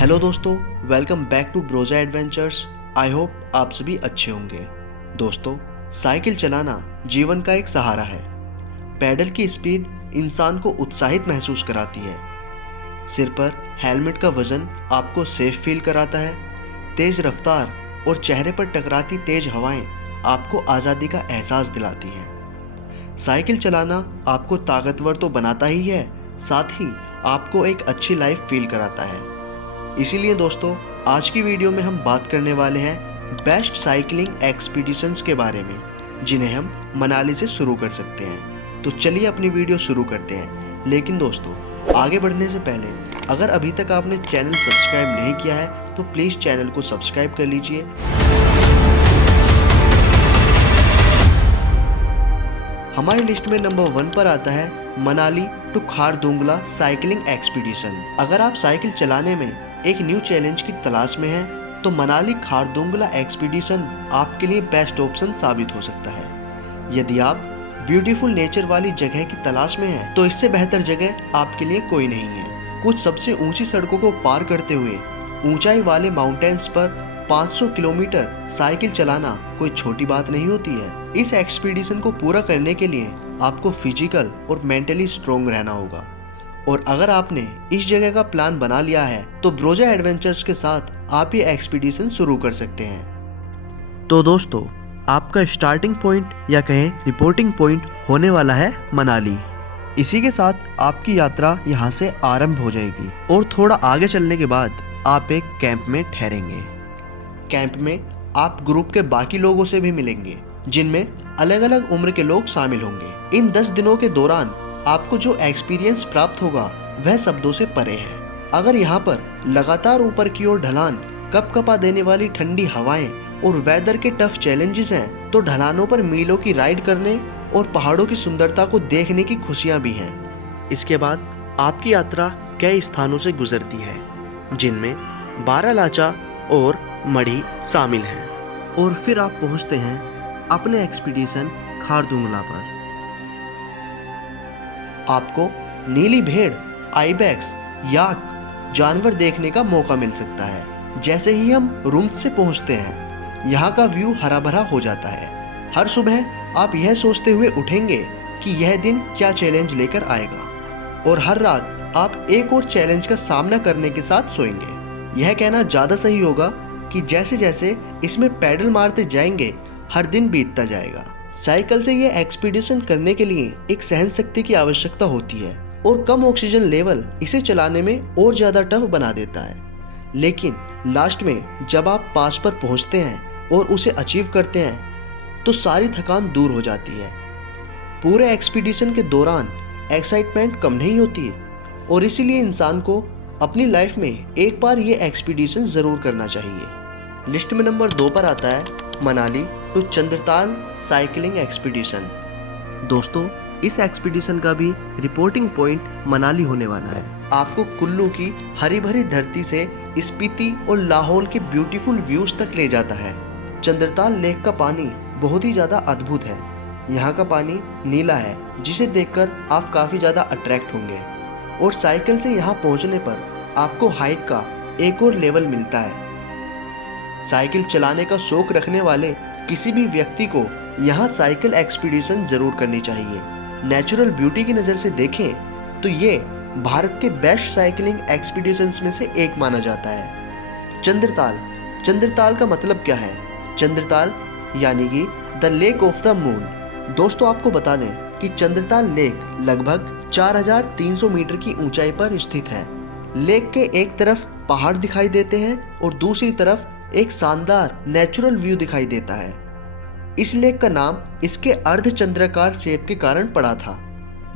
Hello दोस्तों, welcome back to ब्रोजा adventures. I hope आप सभी अच्छे होंगे। दोस्तों, साइकिल चलाना जीवन का एक सहारा है। पैडल की स्पीड इंसान को उत्साहित महसूस कराती है। सिर पर हेलमेट का वजन आपको सेफ फील कराता है। तेज रफ्तार और चेहरे पर टकराती तेज हवाएं आपको आज़ादी का एहसास दिलाती हैं। साइकिल चलाना आपको ताकतवर तो बनाता ही है, साथ ही आपको एक अच्छी लाइफ फील कराता है। इसीलिए दोस्तों, आज की वीडियो में हम बात करने वाले हैं बेस्ट साइकिलिंग एक्सपीडिशंस के बारे में, जिन्हें हम मनाली से शुरू कर सकते हैं। तो चलिए अपनी वीडियो शुरू करते हैं। लेकिन दोस्तों, आगे बढ़ने से पहले अगर अभी तक आपने चैनल सब्सक्राइब नहीं किया है तो प्लीज़ चैनल को सब्सक्राइब कर लीजिए। हमारी लिस्ट में नंबर 1 पर आता है Manali to Khardungla cycling expedition. अगर आप साइकिल चलाने में एक न्यू चैलेंज की तलाश में हैं तो मनाली खारदुंगला एक्सपीडिशन आपके लिए बेस्ट ऑप्शन साबित हो सकता है। यदि आप ब्यूटीफुल नेचर वाली जगह की तलाश में हैं तो इससे बेहतर जगह आपके लिए कोई नहीं है। कुछ सबसे ऊंची सड़कों को पार करते हुए ऊंचाई वाले माउंटेन्स पर 500 किलोमीटर साइकिल चलाना कोई छोटी बात नहीं होती है। इस एक्सपीडिशन को पूरा करने के लिए आपको फिजिकल और मेंटली स्ट्रोंग रहना होगा। और अगर आपने इस जगह का प्लान बना लिया है तो ब्रोजा एडवेंचर्स के साथ आप ये एक्सपीडिशन शुरू कर सकते हैं। तो दोस्तों, आपका स्टार्टिंग पॉइंट या कहें रिपोर्टिंग पॉइंट होने वाला है मनाली। इसी के साथ आपकी यात्रा यहाँ से आरंभ हो जाएगी और थोड़ा आगे चलने के बाद आप एक कैंप में ठहरेंगे। कैंप में आप ग्रुप के बाकी लोगों से भी मिलेंगे, जिनमें अलग अलग उम्र के लोग शामिल होंगे। इन 10 दिनों के दौरान आपको जो एक्सपीरियंस प्राप्त होगा वह शब्दों से परे है। अगर यहाँ पर लगातार ऊपर की ओर ढलान, कपकपा देने वाली ठंडी हवाएं और वेदर के टफ चैलेंजेस हैं, तो ढलानों पर मीलों की राइड करने और पहाड़ों की सुंदरता को देखने की खुशियां भी हैं। इसके बाद आपकी यात्रा कई स्थानों से गुजरती है, जिनमें बारालाचा और मढ़ी शामिल हैं, और फिर आप पहुंचते हैं अपने एक्सपीडिशन खारदुंगला पर। आपको नीली भेड़, आइबेक्स, याक जानवर देखने का मौका मिल सकता है। जैसे ही हम रूम्स से पहुंचते हैं, यहाँ का व्यू हरा भरा हो जाता है। हर सुबह आप यह सोचते हुए उठेंगे कि यह दिन क्या चैलेंज लेकर आएगा, और हर रात आप एक और चैलेंज का सामना करने के साथ सोएंगे। यह कहना ज़्यादा सही होगा कि जैसे जैसे इसमें पैडल मारते जाएंगे, हर दिन बीतता जाएगा। साइकिल से ये एक्सपीडिशन करने के लिए एक सहन शक्ति की आवश्यकता होती है, और कम ऑक्सीजन लेवल इसे चलाने में और ज़्यादा टफ बना देता है। लेकिन लास्ट में जब आप पास पर पहुंचते हैं और उसे अचीव करते हैं तो सारी थकान दूर हो जाती है। पूरे एक्सपीडिशन के दौरान एक्साइटमेंट कम नहीं होती, और इसीलिए इंसान को अपनी लाइफ में एक बार ये एक्सपीडिशन ज़रूर करना चाहिए। लिस्ट में नंबर 2 पर आता है Manali to Chandratal cycling expedition. दोस्तों, इस एक्सपीडिशन का भी रिपोर्टिंग पॉइंट मनाली होने वाला है। आपको कुल्लू की हरी भरी धरती से स्पीति और लाहौल के ब्यूटीफुल व्यूज तक ले जाता है। चंद्रताल लेक का पानी बहुत ही ज़्यादा अद्भुत है। यहाँ का पानी नीला है, जिसे देखकर आप काफ़ी ज़्यादा अट्रैक्ट होंगे, और साइकिल से यहाँ पहुँचने पर आपको हाइट का एक और लेवल मिलता है। साइकिल चलाने का शौक रखने वाले किसी भी व्यक्ति को यहाँ साइकिल एक्सपीडिशन जरूर करनी चाहिए। नेचुरल ब्यूटी की नज़र से देखें तो ये भारत के बेस्ट साइकिलिंग एक्सपीडिशंस में से एक माना जाता है। चंद्रताल का मतलब क्या है? चंद्रताल यानी कि the lake of the moon. दोस्तों, आपको बता दें कि चंद्रताल लेक लगभग 4300 मीटर की ऊंचाई पर स्थित है। लेक के एक तरफ पहाड़ दिखाई देते हैं और दूसरी तरफ एक शानदार नेचुरल व्यू दिखाई देता है। इस लेक का नाम इसके अर्धचंद्राकार शेप के कारण पड़ा था।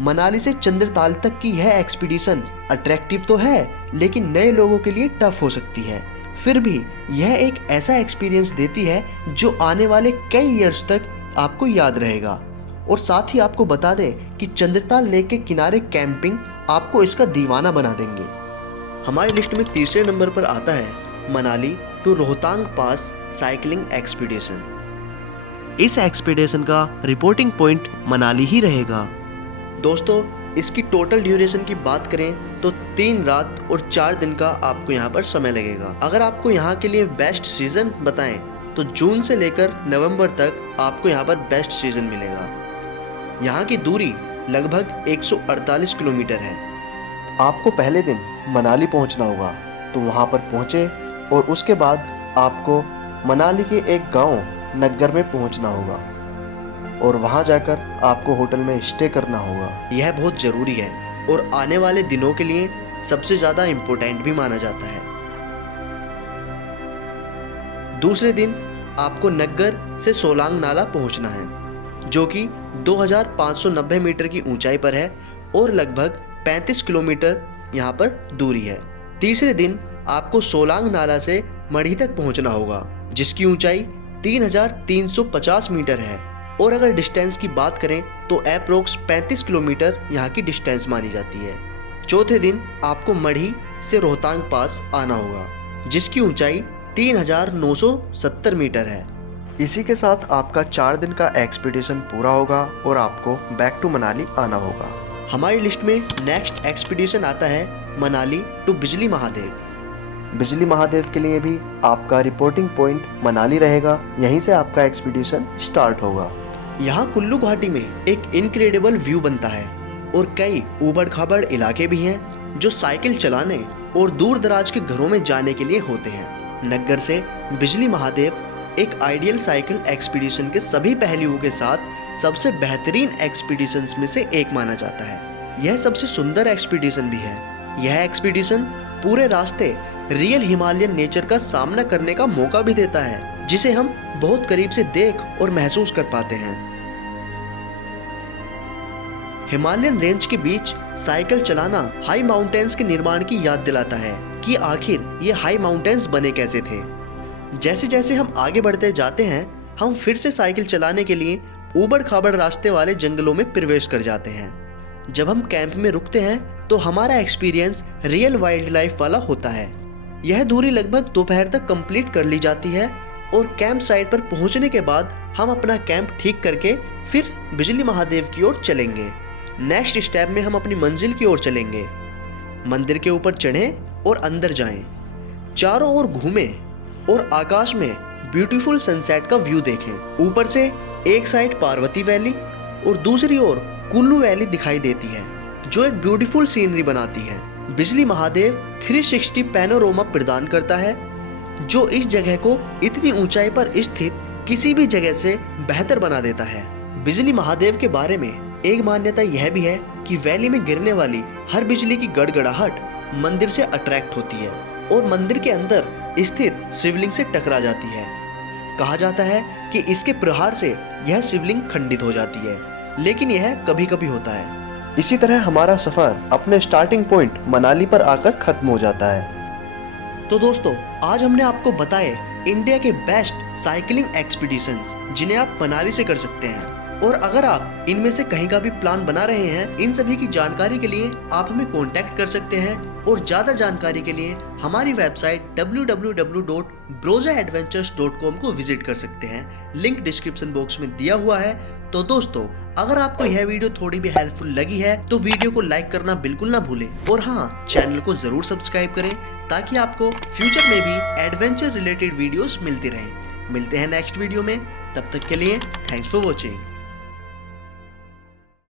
मनाली से चंद्रताल तक की यह एक्सपीडिशन अट्रैक्टिव तो है, लेकिन नए लोगों के लिए टफ हो सकती है। फिर भी यह एक ऐसा एक्सपीरियंस देती है जो आने वाले कई ईयर्स तक आपको याद रहेगा। और साथ ही आपको बता दें कि चंद्रताल लेक के किनारे कैंपिंग आपको इसका दीवाना बना देंगे। हमारी लिस्ट में तीसरे नंबर पर आता है Manali to Rohtang pass cycling expedition. इस एक्सपीडिशन का रिपोर्टिंग पॉइंट मनाली ही रहेगा। दोस्तों, इसकी टोटल ड्यूरेशन की बात करें तो 3 रात और 4 दिन का आपको यहाँ पर समय लगेगा। अगर आपको यहाँ के लिए बेस्ट सीजन बताएं तो जून से लेकर नवंबर तक आपको यहाँ पर बेस्ट सीजन मिलेगा। यहाँ की दूरी लगभग 148 किलोमीटर है। आपको पहले दिन मनाली पहुँचना होगा, तो वहाँ पर पहुँचे और उसके बाद आपको मनाली के एक गांव नग्गर में पहुँचना होगा और वहाँ जाकर आपको होटल में स्टे करना होगा। यह बहुत ज़रूरी है और आने वाले दिनों के लिए सबसे ज़्यादा इम्पोर्टेंट भी माना जाता है। दूसरे दिन आपको नग्गर से सोलांग नाला पहुंचना है, जो कि 2590 मीटर की ऊंचाई पर है और लगभग 35 किलोमीटर यहाँ पर दूरी है। तीसरे दिन आपको सोलांग नाला से मढ़ी तक पहुंचना होगा, जिसकी ऊंचाई 3350 मीटर है और अगर डिस्टेंस की बात करें तो अप्रोक्स 35 किलोमीटर यहाँ की डिस्टेंस मानी जाती है। चौथे दिन आपको मढ़ी से रोहतांग पास आना होगा, जिसकी ऊंचाई 3970 मीटर है। इसी के साथ आपका 4 दिन का एक्सपीडिशन पूरा होगा और आपको बैक टू मनाली आना होगा। हमारी लिस्ट में नेक्स्ट एक्सपीडिशन आता है मनाली टू बिजली महादेव। बिजली महादेव के लिए भी आपका रिपोर्टिंग पॉइंट मनाली रहेगा, यहीं से आपका एक्सपीडिशन स्टार्ट होगा। यहाँ कुल्लू घाटी में एक इनक्रेडिबल व्यू बनता है और कई ऊबड़ खाबड़ इलाके भी हैं जो साइकिल चलाने और दूर दराज के घरों में जाने के लिए होते हैं। नग्गर से बिजली महादेव एक आइडियल साइकिल एक्सपीडिशन के सभी पहलुओं के साथ सबसे बेहतरीन एक्सपीडिशंस में से एक माना जाता है। यह सबसे सुंदर एक्सपीडिशन भी है। यह एक्सपीडिशन पूरे रास्ते रियल हिमालयन नेचर का सामना करने का मौका भी देता है, जिसे हम बहुत करीब से देख और महसूस कर पाते हैं। हिमालयन रेंज के बीच साइकिल चलाना हाई माउंटेन्स के निर्माण की याद दिलाता है कि आखिर ये हाई माउंटेन्स बने कैसे थे। जैसे जैसे हम आगे बढ़ते जाते हैं, हम फिर से साइकिल चलाने के लिए ऊबड़ खाबड़ रास्ते वाले जंगलों में प्रवेश कर जाते हैं। जब हम कैंप में रुकते हैं तो हमारा एक्सपीरियंस रियल वाइल्ड लाइफ वाला होता है। यह दूरी लगभग दोपहर तक कंप्लीट कर ली जाती है और कैंप साइट पर पहुंचने के बाद हम अपना कैंप ठीक करके फिर बिजली महादेव की ओर चलेंगे। नेक्स्ट स्टेप में हम अपनी मंजिल की ओर चलेंगे। मंदिर के ऊपर चढ़ें और अंदर जाएं, चारों ओर घूमें और आकाश में ब्यूटीफुल सनसेट का व्यू देखें। ऊपर से एक साइड पार्वती वैली और दूसरी ओर कुल्लू वैली दिखाई देती है, जो एक ब्यूटीफुल सीनरी बनाती है। बिजली महादेव 360 पैनोरामा प्रदान करता है, जो इस जगह को इतनी ऊंचाई पर स्थित किसी भी जगह से बेहतर बना देता है। बिजली महादेव के बारे में एक मान्यता यह भी है कि वैली में गिरने वाली हर बिजली की गड़गड़ाहट मंदिर से अट्रैक्ट होती है और मंदिर के अंदर स्थित शिवलिंग से टकरा जाती है। कहा जाता है कि इसके प्रहार से यह शिवलिंग खंडित हो जाती है, लेकिन यह कभी कभी होता है। इसी तरह हमारा सफर अपने स्टार्टिंग पॉइंट मनाली पर आकर खत्म हो जाता है। तो दोस्तों, आज हमने आपको बताए इंडिया के बेस्ट साइकिलिंग एक्सपीडिशंस, जिन्हें आप मनाली से कर सकते हैं। और अगर आप इनमें से कहीं का भी प्लान बना रहे हैं, इन सभी की जानकारी के लिए आप हमें कांटेक्ट कर सकते हैं और ज्यादा जानकारी के लिए हमारी वेबसाइट www.brozaadventures.com को विजिट कर सकते हैं। लिंक डिस्क्रिप्शन बॉक्स में दिया हुआ है। तो दोस्तों, अगर आपको यह वीडियो थोड़ी भी हेल्पफुल लगी है तो वीडियो को लाइक करना बिल्कुल ना भूलें और हाँ, चैनल को जरूर सब्सक्राइब करें ताकि आपको फ्यूचर में भी एडवेंचर रिलेटेड वीडियोस मिलती रहें। मिलते हैं नेक्स्ट वीडियो में, तब तक के लिए थैंक्स फॉर वॉचिंग।